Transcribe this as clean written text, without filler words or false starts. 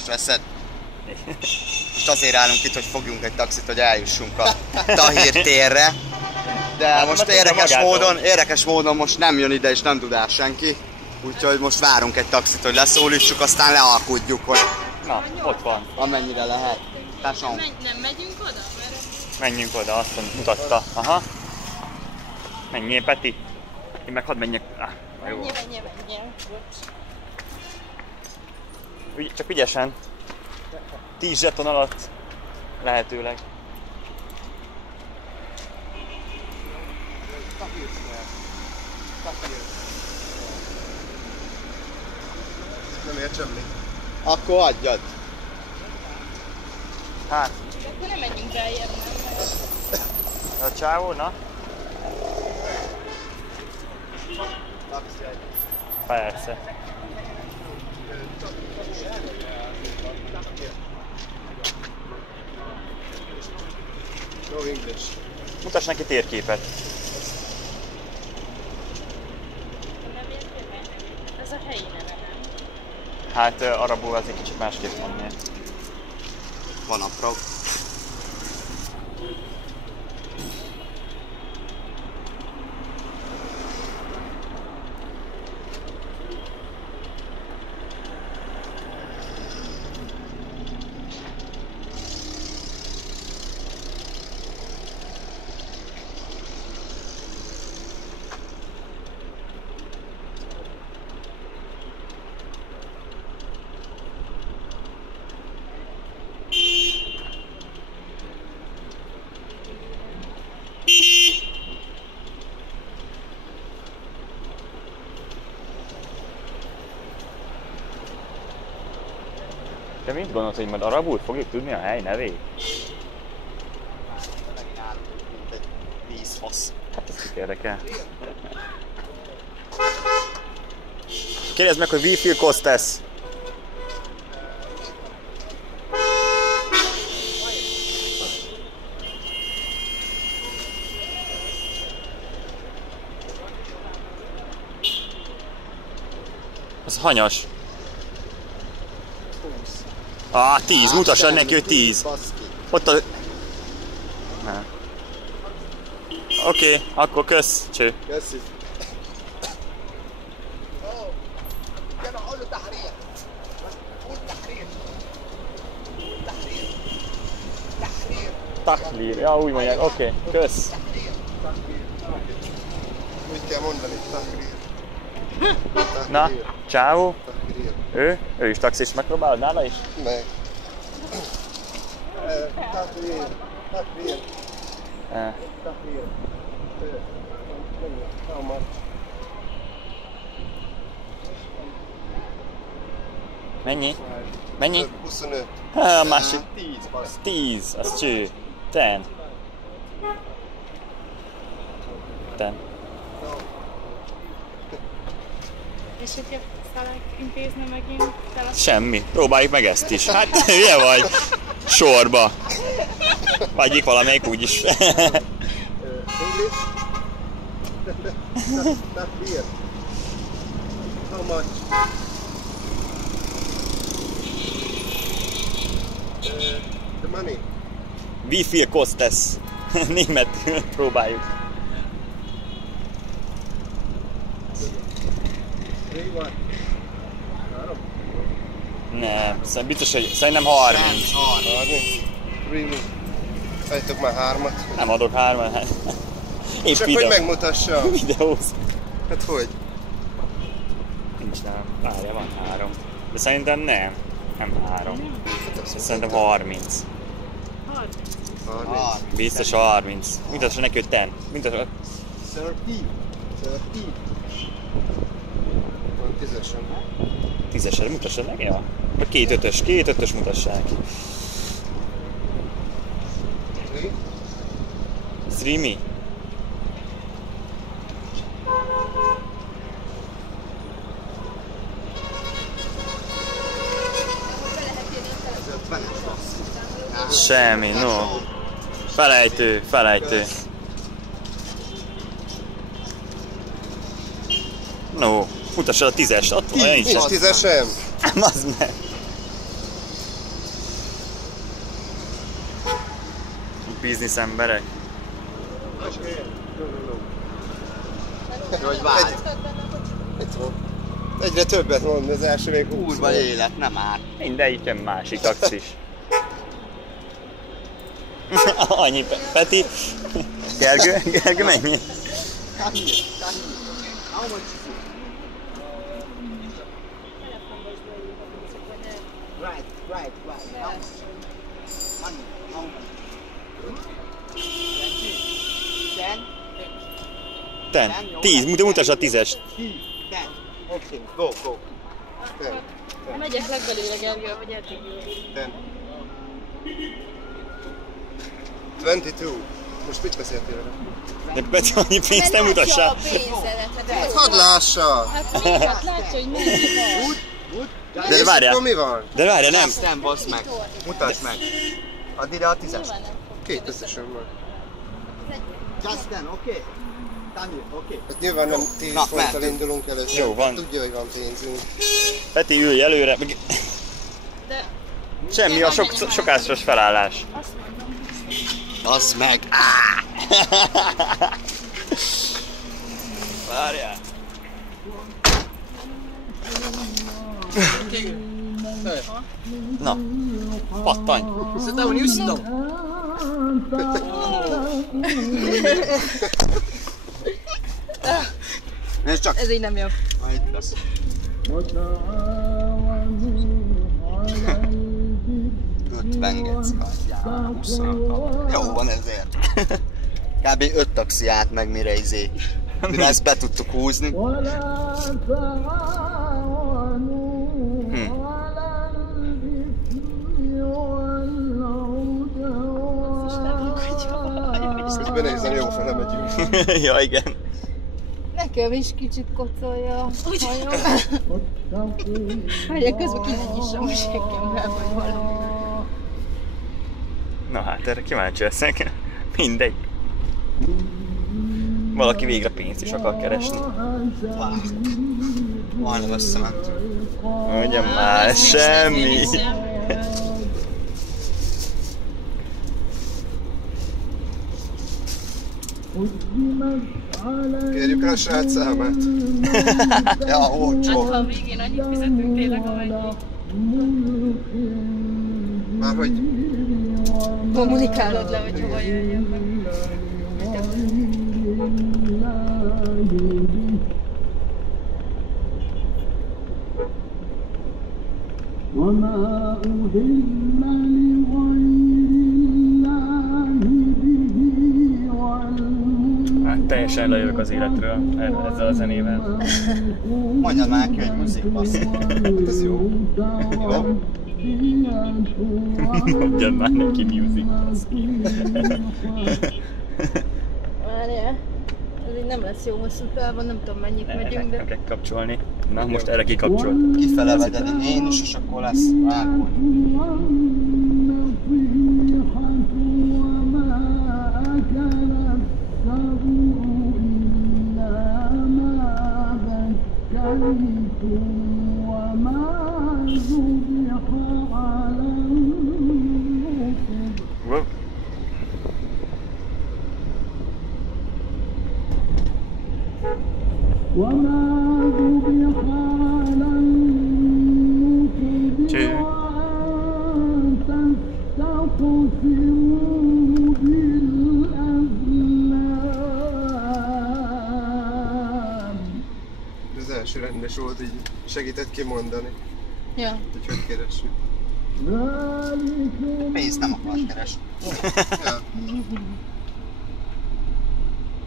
Most veszed? Most azért állunk itt, hogy fogjunk egy taxit, hogy eljussunk a Tahir térre. De most érdekes módon most nem jön ide és nem tudás senki. Úgyhogy most várunk egy taxit, hogy leszólítsuk, aztán lealkudjuk, hogy... Na, ott van. Amennyire lehet. Tásom. Nem megyünk oda? Menjünk oda, azt mutatta. Aha. Menjél, Peti. Én meg hadd menjek. Menjél. Csak ügyesen. 10 zseton alatt lehetőleg. Nem ért semmi. Akkor adjad. Hát. Akkor nem menjünk beljebb, nem? A csávó, na? Persze. No English. Mutass neki térképet. Nem értél meg? Ez a helyi neve, nem? Hát arabul az egy kicsit másképp mondni. Van apró. Te mit gondolod, hogy majd arabul fogjuk tudni a hely nevét? Megint állunk, mint egy vízfasz. Hát ez kit érdekel. Kérdezd meg, hogy wie viel kostet? Az hanyas. 10, mutassad neki, hogy 10. Ott a... Oké, akkor kösz, cső. Köszi. Tahrir, ja úgy mondják, oké, kösz. Úgy kell mondani, Tahrir. Na, ciao. Tahrir. Ő is taxist megpróbálod nála is? Meg. Tahrir. Tahrir. Tahrir. How much? Mennyi? Mennyi? 25. A másik 10, basz. 10, az cső. 10. 10. És hogyha Szalák intézne megint Semmi. Próbáljuk meg ezt is. Hát hülye vagy. Sorba. Vagyik valamelyik úgyis. English? Tahrir. How much? The money. Wie viel kostet? Német próbáljuk. Nem, biztos, hogy szerintem 30. 30. Really? Fejtök már 3-at. Nem adok 3-at. Hát. Épp Csak hogy megmutassam. Videóz. Hát hogy? Nincs, nem. Várja, van 3. De szerintem nem. Nem 3. Szerintem 30. 30. Biztos 30. Mutassa neki, hogy 10. Mutassa. 30. 30. Van 10-esen. 10-esre mutassa meg, ja? Vagy 2 5-ös mutassák. 3 mi? Semmi, no. Felejtő. No, mutassa a 10-est. Ott olyan nincs. Nincs 10-esen? Az meg. Biznisz emberek. Hogy várj. Egyre többet mond, az első még 20. Kurva élet, nem áll. Mindegy, jön másik taxis. Annyi, Peti. Gergő mennyi? Right. How much? 10, de mutasd a 10-est. Okay, go. Megyek legbelőle, Gergő, hogy eddig. 22. Most mit beszéltél vele? De Peti, annyi pénzt nem mutassa. Hát hadd lássa! Hát miért? Látja, hogy mennyi van. De várjál. Akkor mi van? De várjál, nem. Nem, bassz meg. Mutasd meg. Add ide a 10-est. Két összesen van. Justin, oké. Tamil, oké. Hát nyilván nem 10 Na, fonttal mehetünk. indulunk először. Jó, van. Tudja, hogy van pénzünk. Peti, ülj előre. De Semmi a sokásos felállás. azt mondom, Bassz meg. Várjál. Na, pattanj. Sit down, you sit down. Nézd csak. ez így nem jó. Majd lesz. Jó van ezért. Kb. 5 taxi át meg mire mire ezt be tudtuk húzni. Közben nézem, jó fele megyünk. Ja, igen. Nekem is kicsit kocolja a hajam. Várjál, közben kinyissam a seggemből, vagy valami. Na hát, erre kíváncsi leszek. Mindegy. Valaki végre pénzt is akar keresni. Majdnem összement. Mondjam már, semmi. Kérjük el a srác számát. Ja, olcsó. Hát ha a végén annyit fizetünk tényleg, amennyi. Márhogy Kommunikálod le, hogy hova jöjjön meg. Hát teljesen lejövök az életről ezzel a zenével. Mondjad már ki, hogy muzik, bassz. hát ez jó. Jó? Mondjad már neki music. Várjál. Ez így nem lesz jó hosszú távon, nem tudom mennyit megyünk, Nem de... kell kapcsolni. Na, most erre kikapcsolt. Kifele vegyed én is, és akkor lesz vágó. Wow. Cső. Az első rendes volt, így segített kimondani, Ja. hogy keressük. Pénzt nem akarsz keresni. Ja.